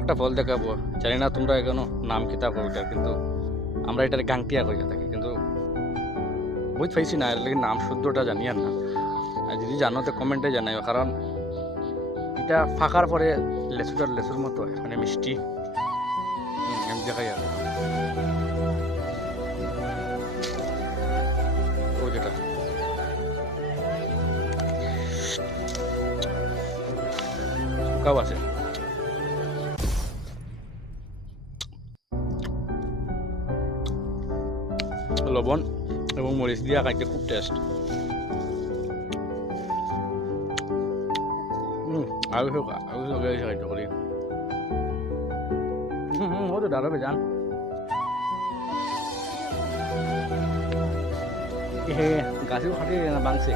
একটা ফল দেখাবো, জানি না তোমরা এখনো নাম কিতা ফলটা, কিন্তু আমরা এটার গাংটিয়া কইয়া থাকি, কিন্তু বুঝ পাইছি না, এর লাগে নাম শুদ্ধটা জানি আর না। আর যদি জানো তো কমেন্টে জানাইও, কারণ এটা ফাঁকার পরে লেচুটার লেচুর মতো হয়, মানে মিষ্টি। আমি দেখাই আর ও যেটা শুকাও আছে, লবণ এবং মরিচ দিয়া খাইতে খুব টেস্ট। আলু শুকা আলু শুকা খাইতে করি। ও তো ডালো বেজান গাছেও খাটি না বাংছে।